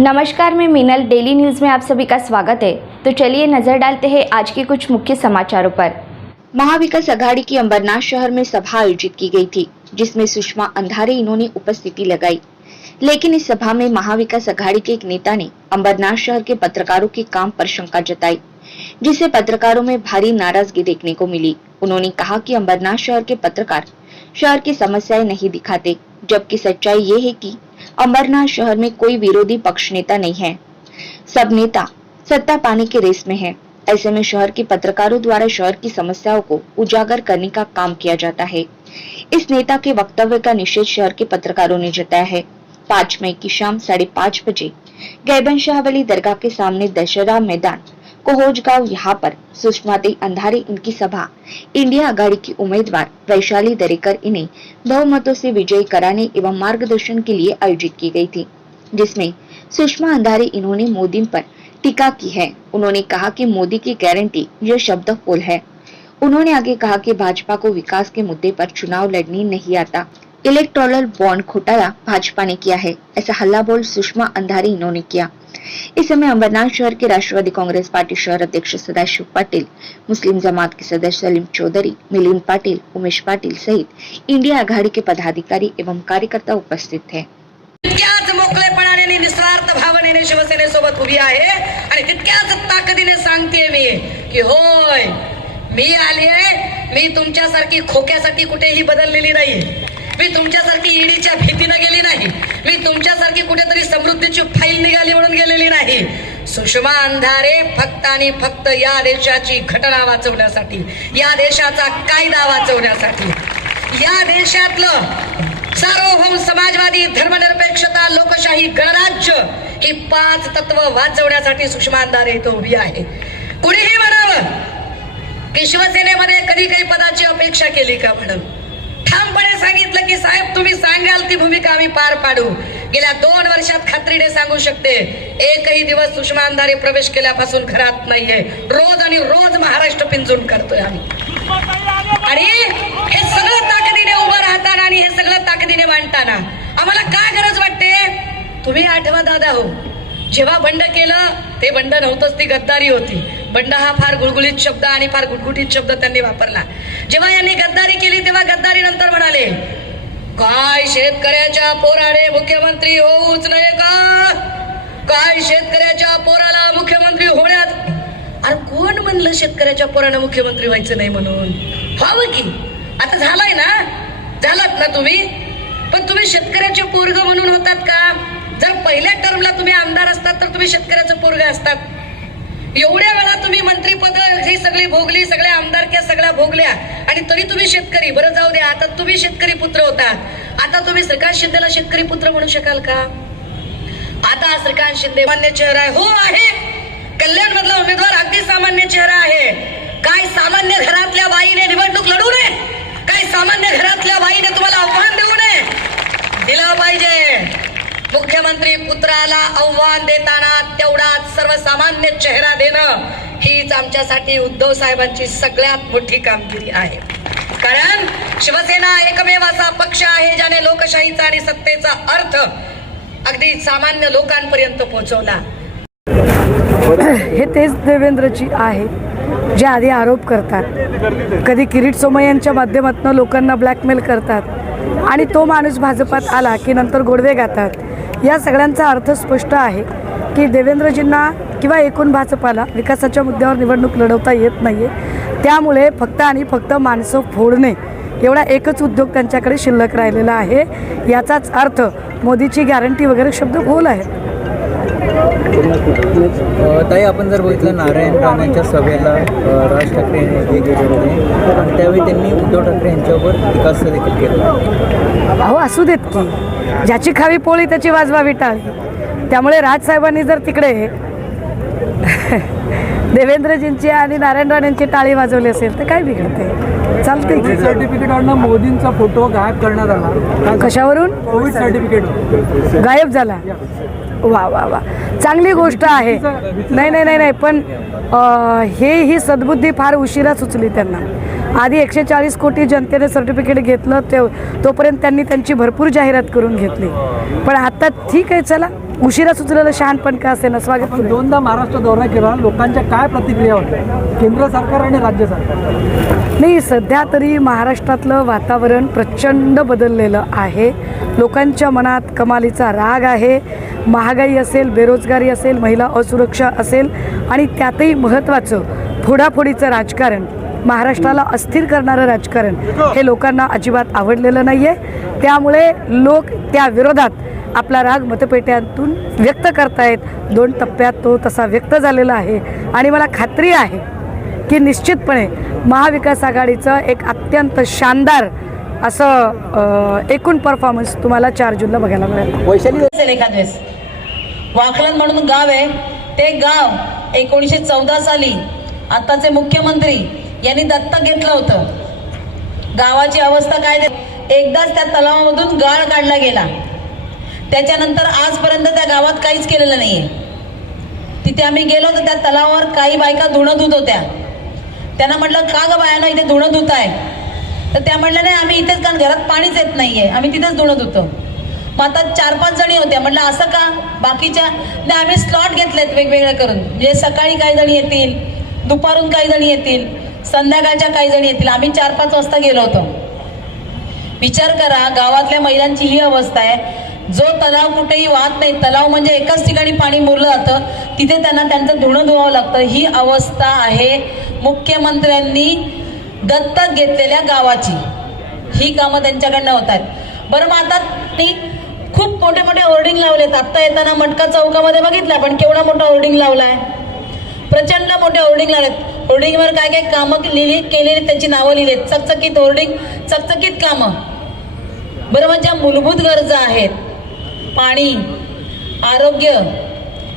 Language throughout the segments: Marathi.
नमस्कार, मैं मीनल। डेली न्यूज़ में आप सभी का स्वागत है। तो चलिए नजर डालते हैं आज के कुछ मुख्य समाचारों पर। महाविकास आघाड़ी की अंबरनाथ शहर में सभा आयोजित की गई थी, जिसमें सुषमा अंधारे इन्होंने उपस्थिति लगाई। लेकिन इस सभा में महाविकास आघाड़ी के एक नेता ने अंबरनाथ शहर के पत्रकारों के काम पर शंका जताई, जिससे पत्रकारों में भारी नाराजगी देखने को मिली। उन्होंने कहा कि अंबरनाथ शहर के पत्रकार शहर की समस्याएं नहीं दिखाते, जबकि सच्चाई ये है कि अंबरनाथ शहर में कोई विरोधी पक्ष नेता नहीं है। सब नेता सत्ता पाने के रेस में है। ऐसे में शहर के पत्रकारों द्वारा शहर की समस्याओं को उजागर करने का काम किया जाता है। इस नेता के वक्तव्य का निषेध शहर के पत्रकारों ने जताया है। 5 मई की शाम 5:30 बजे गैबन शाह वली दरगाह के सामने दशहरा मैदान कोहोजगांव, यहाँ पर सुषमा अंधारे इनकी सभा इंडिया आघाड़ी की उम्मीदवार वैशाली दरेकर इन्हें बहुमतों से विजयी कराने एवं मार्गदर्शन के लिए आयोजित की गई थी, जिसमें सुषमा अंधारे इन्होंने मोदी पर टीका की है। उन्होंने कहा कि मोदी की गारंटी यह शब्द फूल है। उन्होंने आगे कहा कि भाजपा को विकास के मुद्दे पर चुनाव लड़ने नहीं आता। इलेक्टोरल बॉन्ड घोटाला भाजपा ने किया है, ऐसा हल्ला बोल सुषमा अंधारे इन्होंने किया। इस समय अंबरनाथ शहर के राष्ट्रवादी कांग्रेस पार्टी शहर अध्यक्ष सदाशिव पाटिल, मुस्लिम जमात के सदस्य सलीम चौधरी, मिलिंद पाटिल, उमेश पाटिल सहित इंडिया आघाडी के पदाधिकारी एवं कार्यकर्ता उपस्थित थे। तितक्याच मोकळेपणाने आणि निस्वार्थ भावनेने शिवसेनेसोबत उभी आहे आणि तितक्याच ताकदीने सांगते मी की होय, मी आली आहे। मी तुमच्यासारखी खोक्यासाठी कुठेही बदललेली नाही। मी तुमच्यासारखी ईडीच्या भीतीने गेली नाही। मी तुमच्यासारखी कुठेतरी समृद्धीची फाईल निघाली म्हणून गेलेली नाही। सुषमा अंधारे फक्त आणि फक्त या देशाची घटना वाचवण्यासाठी, या देशाचा कायदा वाचवण्यासाठी, या देशातलं सार्वभौम समाजवादी, धर्मनिरपेक्षता, लोकशाही, गणराज्य ही 5 तत्व वाचवण्यासाठी सुषमा अंधारे इथं उभी आहे। कुणीही म्हणावं की शिवसेनेमध्ये कधी काही पदाची अपेक्षा केली का म्हणून ठामपणे सांगितलं की साहेब तुम्ही सांगाल ती भूमिका आम्ही पार पाडू। गेल्या 2 वर्षात खात्रीने सांगू शकते, एकही दिवस सुषमा अंधारे प्रवेश केल्यापासून घरात नाहीये। रोज आणि रोज महाराष्ट्र पिंजून करतोय आम्ही, आणि हे सगळं ताकदीने उभं राहताना आणि हे सगळं ताकदीने मांडताना आम्हाला काय गरज वाटते? तुम्ही आठवा दादा हो, जेव्हा बंड केलं ते बंड नव्हतंच, ती गद्दारी होती। बंड हा फार गुळगुळीत शब्द आणि फार गुटगुटीत शब्द त्यांनी वापरला। जेव्हा यांनी गद्दारी केली तेव्हा गद्दारी नंतर म्हणाले, काय शेतकऱ्याच्या पोराने मुख्यमंत्री होऊच नये का? काय शेतकऱ्याच्या पोराला मुख्यमंत्री होण्यात? अरे कोण म्हणलं शेतकऱ्याच्या पोराने मुख्यमंत्री व्हायचं नाही म्हणून? व्हावं की, आता झालाय ना, झालात ना तुम्ही। पण तुम्ही शेतकऱ्याचे पोरग म्हणून होतात का? जर पहिल्या टर्मला तुम्ही आमदार असतात तर तुम्ही शेतकऱ्याचं पोरग असतात। एवढ्या वेळा तुम्ही मंत्रीपद ही सगळी भोगली, सगळ्या आमदारक्या सगळ्या भोगल्या, आणि तरी तुम्ही शेतकरी। बरं जाऊ द्या, आता तुम्ही शेतकरी पुत्र होतात, आता तुम्ही श्रीकांत शिंदेला शेतकरी पुत्र म्हणू शकाल का? आता श्रीकांत शिंदे सामान्य चेहरा आहे, हो आहे, कल्याण मधला उमेदवार अगदी सामान्य चेहरा आहे। काय सामान्य घरातल्या बाईने निवडणूक लढू नये? काय सामान्य घरातल्या बाईने तुम्हाला आव्हान देऊ नये? दिलं पाहिजे। मुख्यमंत्री पुत्राला आव्हान देताना तेवढाच सर्वसामान्य चेहरा देणं हीच आमच्यासाठी उद्धव साहेबांची सगळ्यात मोठी कामगिरी आहे। कारण शिवसेना एकमेव असा पक्ष आहे ज्याने लोकशाहीचा आणि सत्तेचा अर्थ अगदी सामान्य लोकांपर्यंत पोहोचवला। हे तेच देवेंद्रजी आहे जे आधी आरोप करतात, कधी किरीट सोमय्या यांच्या माध्यमातून लोकांना ब्लॅकमेल करतात, आणि तो माणूस भाजपात आला की नंतर गोडवे गातात। या सगळ्यांचा अर्थ स्पष्ट आहे की देवेंद्रजींना किंवा एकूण भाजपाला विकासाच्या मुद्द्यावर निवडणूक लढवता येत नाही आहे। त्यामुळे फक्त आणि फक्त माणसं फोडणे एवढा एकच उद्योग त्यांच्याकडे शिल्लक राहिलेला आहे। याचाच अर्थ मोदीची गॅरंटी वगैरे शब्द बोल आहे। ताई, आपण जर बघितलं नारायण राणेंच्या सभेला राज ठाकरे हे गेले होते आणि त्यावेळी त्यांनी उद्धव ठाकरे यांच्यावर टीकास्त्र देखील केलं। अहो असू देत की, ज्याची खावी पोळी त्याची वाजवावी टाळी। त्यामुळे राजसाहेबांनी जर तिकडे देवेंद्रजींची आणि नारायण राणेंची टाळी वाजवली असेल तर काय बिघडते? चालते की। सर्टिफिकेटवरनं मोदींचा फोटो गायब करण्यात आला। कशावरून? कोविड सर्टिफिकेट गायब झाला। वा वा वा, चांगली गोष्ट आहे। नाही नाही नाही नाही, पण ही सद्बुद्धी फार उशिरा सुचली त्यांना। आधी 140 कोटी जनतेने सर्टिफिकेट घेतलं, तोपर्यंत त्यांनी त्यांची भरपूर जाहिरात करून घेतली। पण आता ठीक आहे, चला उशिरा सुचलेलं शहाणपण का असेल ना स्वागत पण करूया. दोनदा महाराष्ट्र दौरा केला, लोकांच्या काय प्रतिक्रिया होत्या केंद्र सरकार आणि राज्य सरकार? नाही, सध्या तरी महाराष्ट्रातलं वातावरण प्रचंड बदललेलं आहे. लोकांच्या मनात कमालीचा राग आहे. महागाई असेल, बेरोजगारी असेल, महिला असुरक्षा असेल आणि त्यातही महत्त्वाचं फोडाफोडीचं राजकारण, महाराष्ट्राला अस्थिर करणारं राजकारण हे लोकांना अजिबात आवडलेलं नाही आहे. त्यामुळे लोक त्या विरोधात आपला राग मतपेट्यांतून व्यक्त करतायत. 2 टप्प्यात तो तसा व्यक्त झालेला आहे आणि मला खात्री आहे की निश्चितपणे महाविकास आघाडीचं एक अत्यंत शानदार असं एकूण परफॉर्मन्स तुम्हाला 4 जूनला बघायला मिळेल. वैशाली असेल एखाद वेळेस. वाकलन म्हणून गाव आहे, ते गाव 1914 साली आताचे मुख्यमंत्री यांनी दत्तक घेतलं होतं. गावाची अवस्था काय, एकदाच त्या तलावामधून गाळ काढला गेला. त्याच्यानंतर आजपर्यंत त्या गावात काहीच केलेलं नाहीये. तिथे आम्ही गेलो तर त्या तलावावर काही बायका धुणं धुत होत्या. त्यांना म्हटलं, का ग बायानं इथे धुणं धुताय? तर त्या म्हटलं, नाही आम्ही इथेच, कारण घरात पाणीच येत नाहीये, आम्ही तिथेच धुणं धुतो. मग आता 4-5 जणी होत्या. म्हटलं असं का? बाकीच्या नाही, आम्ही स्लॉट घेतलेत वेगवेगळे करून, म्हणजे सकाळी काही जणी येतील, दुपारून काही जणी येतील, संध्याकाळच्या काही जणी येतील. आम्ही 4-5 वाजता गेलो होतो. विचार करा, गावातल्या महिलांची ही अवस्था आहे. जो तलाव कुठेही वाहत नाही, तलाव म्हणजे एकाच ठिकाणी पाणी मुरलं जातं, तिथे त्यांना त्यांचं धुणं धुवावं लागतं. ही अवस्था आहे मुख्यमंत्र्यांनी दत्तक घेतलेल्या गावाची. ही कामं त्यांच्याकडनं होत आहेत. बरं, मग आता खूप मोठे मोठे होर्डिंग लावलेत. आत्ता येताना मटका चौकामध्ये बघितलं आपण, केवढा मोठा होर्डिंग लावलाय, प्रचंड मोठे होर्डिंग लावलेत. होर्डिंगवर काय काय कामं केलेली त्याची नावं लिहिलेत. चकचकीत होर्डिंग, चकचकीत कामं. बरं, मग ज्या मूलभूत गरजा आहेत, पाणी, आरोग्य,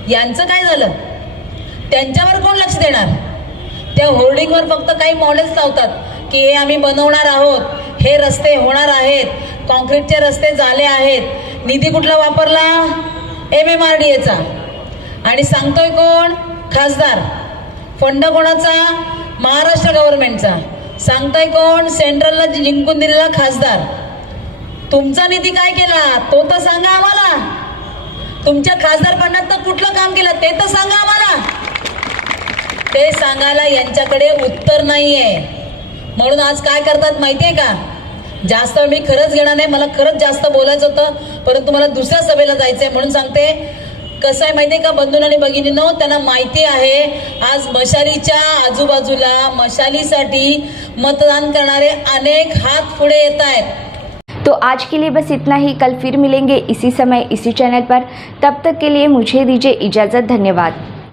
यांचं काय झालं? त्यांच्यावर कोण लक्ष देणार? त्या होर्डिंगवर फक्त काही मॉडेल्स लावतात की हे आम्ही बनवणार आहोत, हे रस्ते होणार आहेत, कॉन्क्रीटचे रस्ते झाले आहेत. निधी कुठला वापरला? MMRDAचा. आणि सांगतोय कोण? खासदार. फंड कोणाचा? महाराष्ट्र गव्हर्नमेंटचा. सांगतोय कोण? सेंट्रलला जिंकून दिलेला खासदार. तुमचा निधी काय केला तो तर सांगा आम्हाला. तुमच्या खासदार फंडात कुठलं काम केलं ते तर सांगा आम्हाला. ते सांगायला यांच्याकडे उत्तर नाहीये. म्हणून आज काय करतात माहितीये का? जास्त मी खरंच घेणार नाही, मला खरंच जास्त बोलायचं होतं, परंतु मला दुसऱ्या सभेला जायचंय म्हणून सांगते. कसं आहे माहितीये का बंधून आणि भगिनींनो, त्यांना माहिती आहे आज मशालीच्या आजूबाजूला मशालीसाठी मतदान करणारे अनेक हात पुढे येत आहेत. तो आज के लिए बस इतना ही. कल फिर मिलेंगे इसी समय इसी चैनल पर. तब तक के लिए मुझे दीजिए इजाज़त. धन्यवाद.